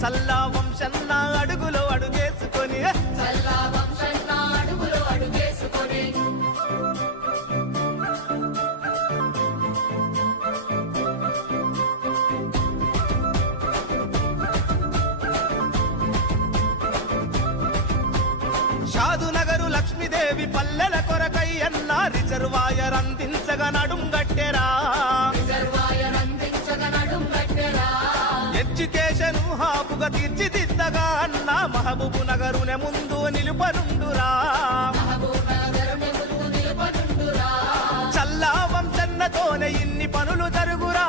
చల్లా వంశన్న అడుగులో అడుగేసుకొని. చల్లా వంశన్న అడుగులో అడుగేసుకొని షాదునగరు లక్ష్మీదేవి పల్లెల కొరకై అన్న రిజర్వాయర్ అందించగా నడుంగ హాపుగా తీర్చిదిద్దగా అన్న మహబూబు నగరునే ముందు నిలుపనుండురా. చల్లావం చెన్నతోనే ఇన్ని పనులు జరుగురా.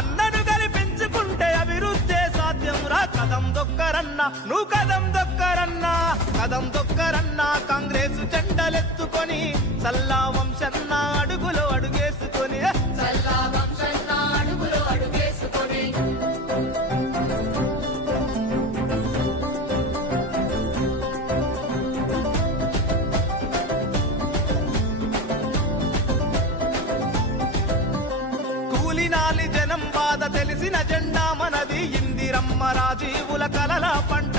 అందరు కల్పించుకుంటే అభివృద్ధి సాధ్యంరా. కదం దొక్కరన్న నువ్వు కదం దొక్కరన్నా కదం దొక్కరన్నా. కాంగ్రెస్ జెండలెత్తుకొని చల్లావం చెన్నా తెలిసిన జెండా మనది. ఇందిరమ్మ రాజీవుల కలల పంట.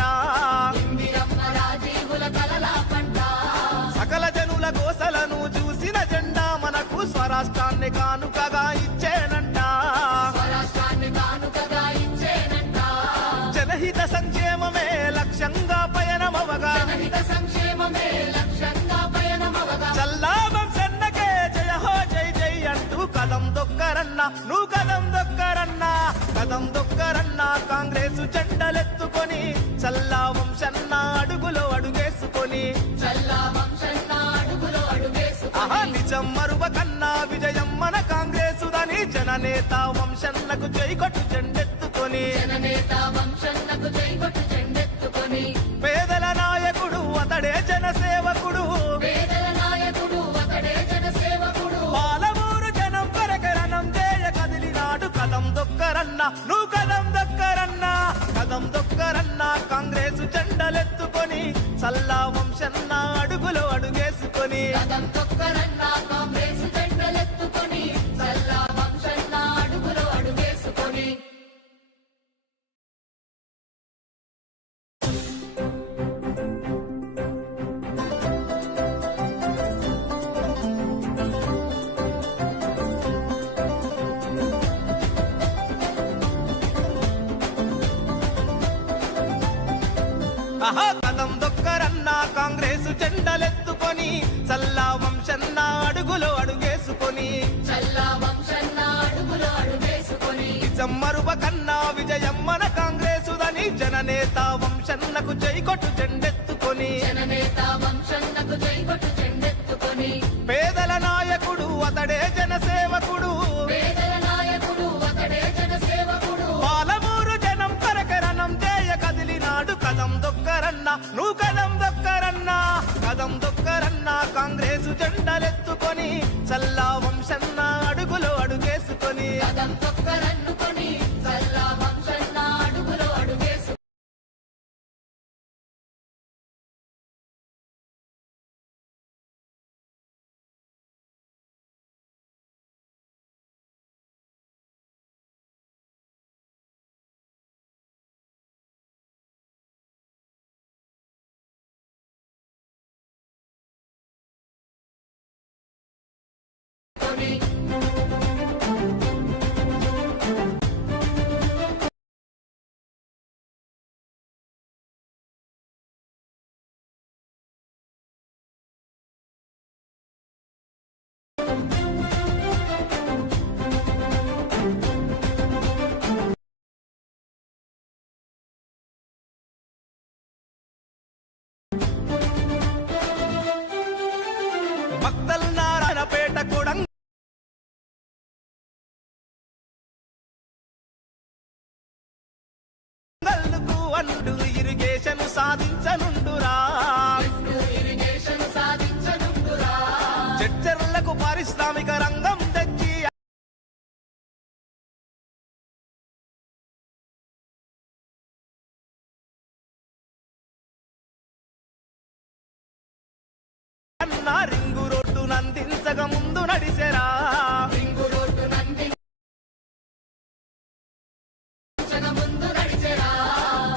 సకల జనుల గోసలను చూసిన జెండా మనకు స్వరాష్ట్రాన్ని కానుకగా ఇచ్చేనంట. జనహిత సంక్షేమమే లక్ష్యంగా పయనమవగా. చల్లాభం సన్నకే జయ హో జై జై అంటూ కదం దొక్కరన్న జెండలెత్తుకొని అడుగులో అడుగేసుకొని చల్లా వంశన్న అడుగులో అడుగేసుకొని. నిజం మరువ కన్నా విజయం మన కాంగ్రెస్ దని జై కొట్టు జననేత వంశన్నకు జైకొట్టు చెండెత్తుకొని. పేదల నాయకుడు అతడే జనసేవకుడు. పాలమూరు జనం కరకరణం చేయ కదిలినాడు కదం దొక్కరన్న నువ్వు కదం దొక్కరన్న జెండలెత్తుకొని చల్లా వంశన్న అడుగులో అడుగేసుకొని. కదం జెండలెత్తుకొని చల్లా వంశన్న అడుగులో అడుగేసుకొని. చల్లా వంశన్న అడుగులో అడుగేసుకొని కన్నా విజయం మన కాంగ్రెసుదని జననేత వంశన్నకు జై జెండెత్తుకొని. జననేత వంశన్నకు జైకొట్టు చెండెత్తుకొని పేదల నాయకుడు అతడే జనసేవకుడు. పేదల నాయకుడు అతడే జనసేవకుడు పాలమూరు జనం కరకరణం చేయ కదిలినాడు కదం దొక్కరన్న నువ్వు కదం దొక్కరన్న కాంగ్రెస్ జెండలెత్తుకొని చల్లా వంశన్న అడుగులో అడుగేసుకొని కదం భక్తల్ నారాయణపేట కొడం అంటూ ఇరిగేషన్ సాధించనుండురా. ఇరిగేషన్ సాధించనుండురా జడ్చర్లకు పారిశ్రామిక రంగం తెచ్చి అన్న వరుసగా ముందు నడిసెరా.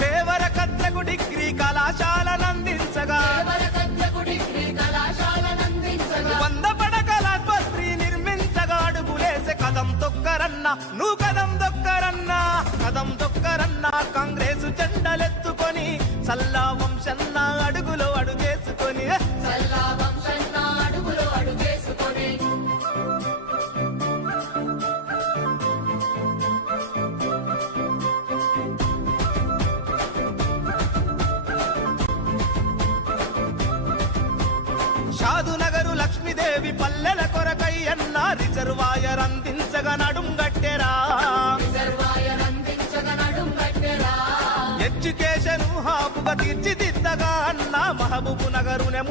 దేవర కథకు డిగ్రీ కళాశాలనందించగా వంద పడకల ఆసుపత్రి నిర్మించగా. అడుగులేసే కదం తొక్కరన్నా నువ్వు కదం తొక్కరన్నా కదం తొక్కరన్నా. కాంగ్రెస్ జెండలెత్తుకొని సల్లా వంశన్న అడుగులో అడుగు షాదు నగరు లక్ష్మీదేవి పల్లెల కొరకై అన్న రిజర్వాయర్ అందించగా నడుంగట్టెరా ఎడ్యుకేషన్ హాపుగా తీర్చిదిద్దగా అన్న మహబూబు నగరునే